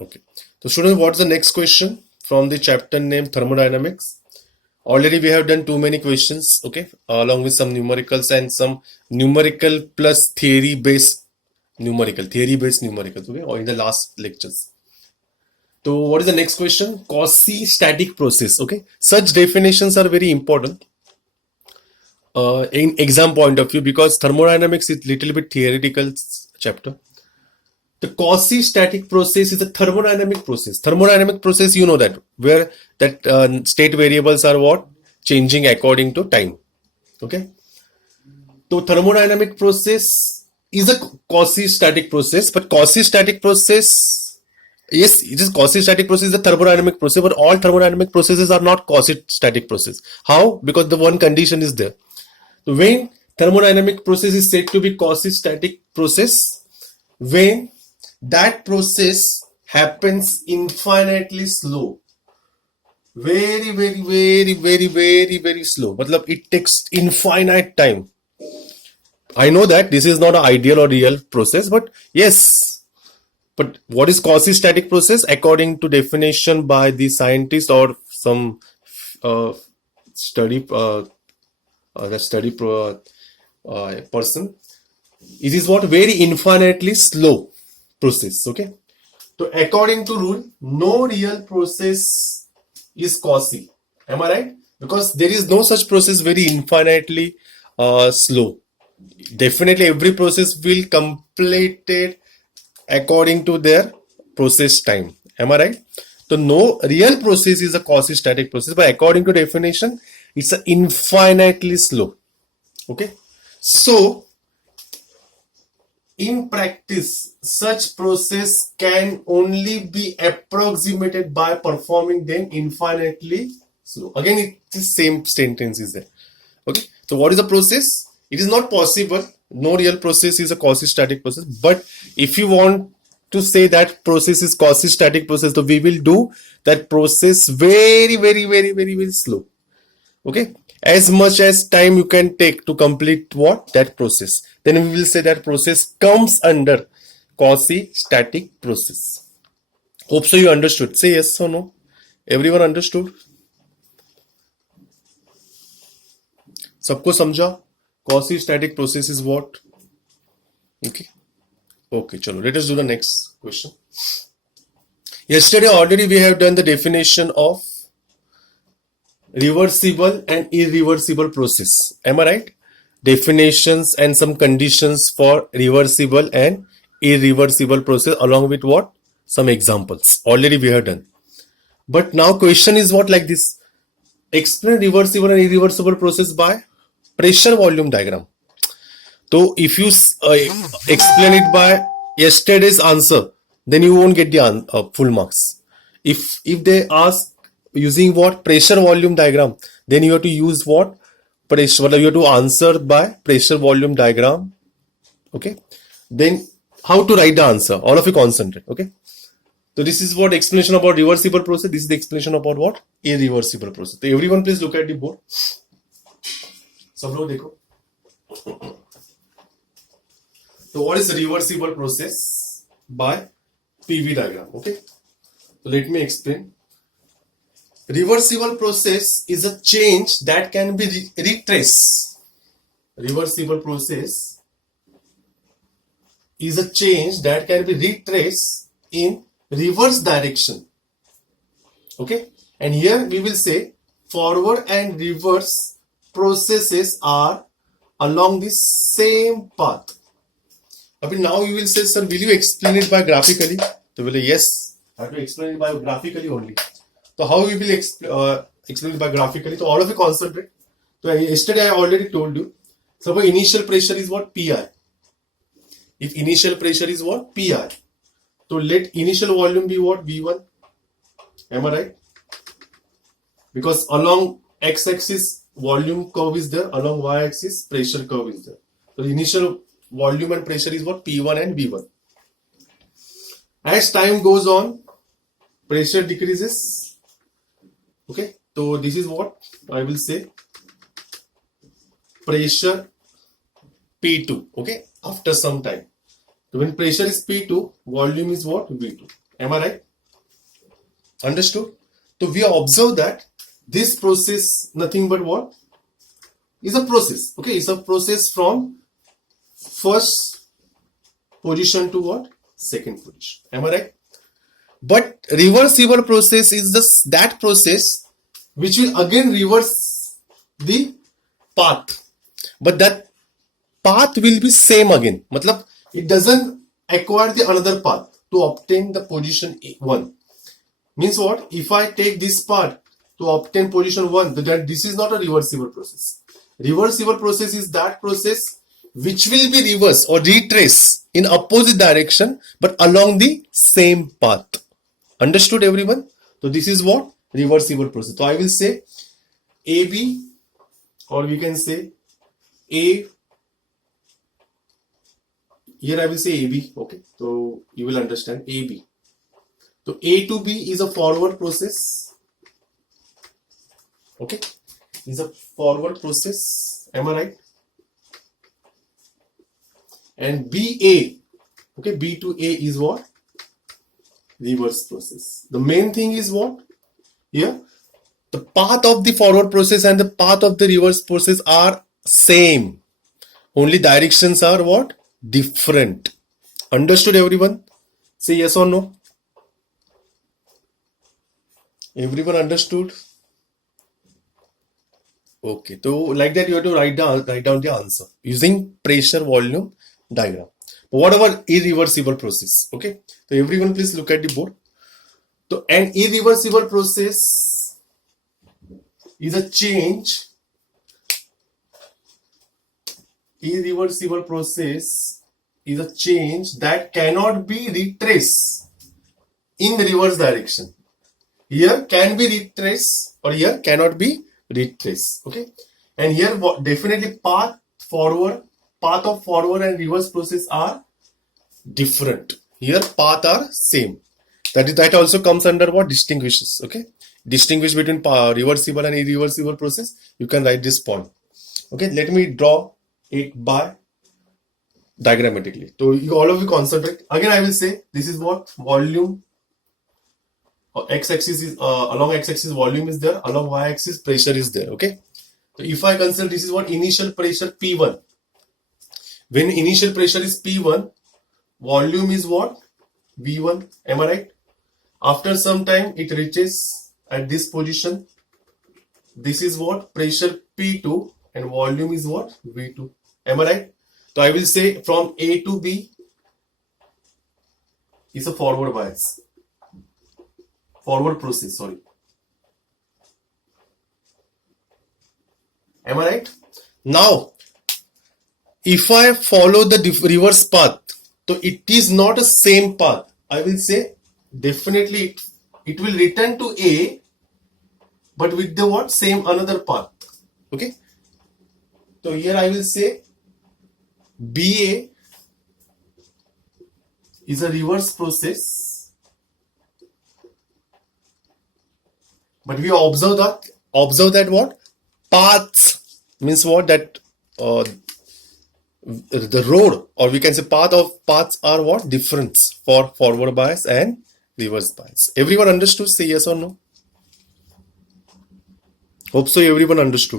Okay. So students, what's the next question from the chapter named thermodynamics? Already we have done too many questions, okay, along with some numericals and some numerical plus theory based numericals, okay, or in the last lectures. So what is the next question? Quasi-static process, okay. Such definitions are very important in exam point of view because thermodynamics is little bit theoretical chapter. The quasi-static process is a thermodynamic process. Thermodynamic process, you know that, where that state variables are what? Changing according to time. Okay. So thermodynamic process is a quasi-static process, but quasi-static process, yes, it is quasi-static process is a thermodynamic process, but all thermodynamic processes are not quasi-static process. How? Because the one condition is there. So when thermodynamic process is said to be quasi-static process, when that process happens infinitely slow, very slow, matlab it takes infinite time. I know that this is not an ideal or real process, but yes, but what is quasi-static process according to definition by the scientist or some uh, study person, it is what? Very infinitely slow process. Okay. So according to rule, no real process is quasi. Am I right? Because there is no such process very infinitely slow. Definitely every process will complete it according to their process time. Am I right? So no real process is a quasi-static process, but according to definition, it's a infinitely slow. Okay. So in practice, such process can only be approximated by performing them infinitely slow. Again, it's the same sentence is there. Okay. So what is the process? It is not possible. No real process is a quasi-static process. But if you want to say that process is quasi-static process, so we will do that process very slow. Okay. As much as time you can take to complete what? That process. Then we will say that process comes under quasi-static process. Hope so you understood. Say yes or no. Everyone understood? सबको समझा? Quasi-static process is what? Okay. Okay, chalo. Let us do the next question. Yesterday already we have done the definition of reversible and irreversible process. Am I right? Definitions and some conditions for reversible and irreversible process along with what? Some examples. Already we have done. But now question is what like this? Explain reversible and irreversible process by pressure volume diagram. So if you explain it by yesterday's answer, then you won't get the full marks. If they ask using what? Pressure volume diagram, then you have to use what? Pressure. You have to answer by pressure volume diagram. Okay. Then how to write the answer? All of you concentrate. Okay. So this is what explanation about reversible process. This is the explanation about what? Irreversible process. So everyone please look at the board. सब लोग देखो. So what is reversible process by PV diagram? Okay. So let me explain. Reversible process is a change that can be retraced. Reversible process is a change that can be retraced in reverse direction. Okay. And here we will say forward and reverse processes are along the same path. Now you will say, sir, will you explain it by graphically? So will say, yes, I have to explain it by graphically only. So how we will explain it by graphically? So all of you concentrate. So yesterday I already told you. Suppose initial pressure is what? Pi. If initial pressure is what? Pi. So let initial volume be what? V1. Am I right? Because along x-axis volume curve is there, along y-axis pressure curve is there. So the initial volume and pressure is what? P1 and V1. As time goes on, pressure decreases. Okay, so this is what I will say. Pressure P2. Okay, after some time. So when pressure is P2, volume is what? V2. Am I right? Understood? So we observe that this process nothing but what is a process. Okay, it's a process from first position to what second position. Am I right? But reversible process is that process which will again reverse the path, but that path will be same again. Matlab, it doesn't acquire the another path to obtain the position 1. Means what? If I take this path to obtain position 1, then this is not a reversible process. Reversible process is that process which will be reverse or retrace in opposite direction but along the same path. Understood everyone? So this is what? Reversible process. So I will say AB, or we can say A. Here I will say AB. Okay. So you will understand AB. So A to B is a forward process. Okay. Is a forward process. Am I right? And BA. Okay. B to A is what? Reverse process. The main thing is what? Here, the path of the forward process and the path of the reverse process are same. Only directions are what? Different. Understood everyone? Say yes or no. Everyone understood? Okay. So like that you have to write down the answer using pressure volume diagram. What about irreversible process? Okay. So everyone please look at the board. So an irreversible process is a change. Irreversible process is a change that cannot be retraced in the reverse direction. Here can be retraced or here cannot be retraced. Okay. And here definitely path of forward and reverse process are different. Here path are same. That also comes under what? Distinguishes. Okay. Distinguish between reversible and irreversible process. You can write this point. Okay. Let me draw it by diagrammatically. So all of you concentrate. Again I will say this is what? Volume. X-axis is along x-axis volume is there. Along y-axis pressure is there. Okay. So if I consider this is what? Initial pressure P1. When initial pressure is P1, volume is what? V1. Am I right? After some time it reaches at this position. This is what? Pressure P2 and volume is what? V2. Am I right? So I will say from A to B is a forward bias. Forward process, sorry. Am I right? Now, if I follow the reverse path, so it is not a same path. I will say definitely it will return to A, but with the what? Same another path. Okay. So here I will say BA is a reverse process, but we observe that what? Paths means what? That the road, or we can say paths are what? Difference for forward bias and reverse bias. Everyone understood? Say yes or no. Hope so everyone understood.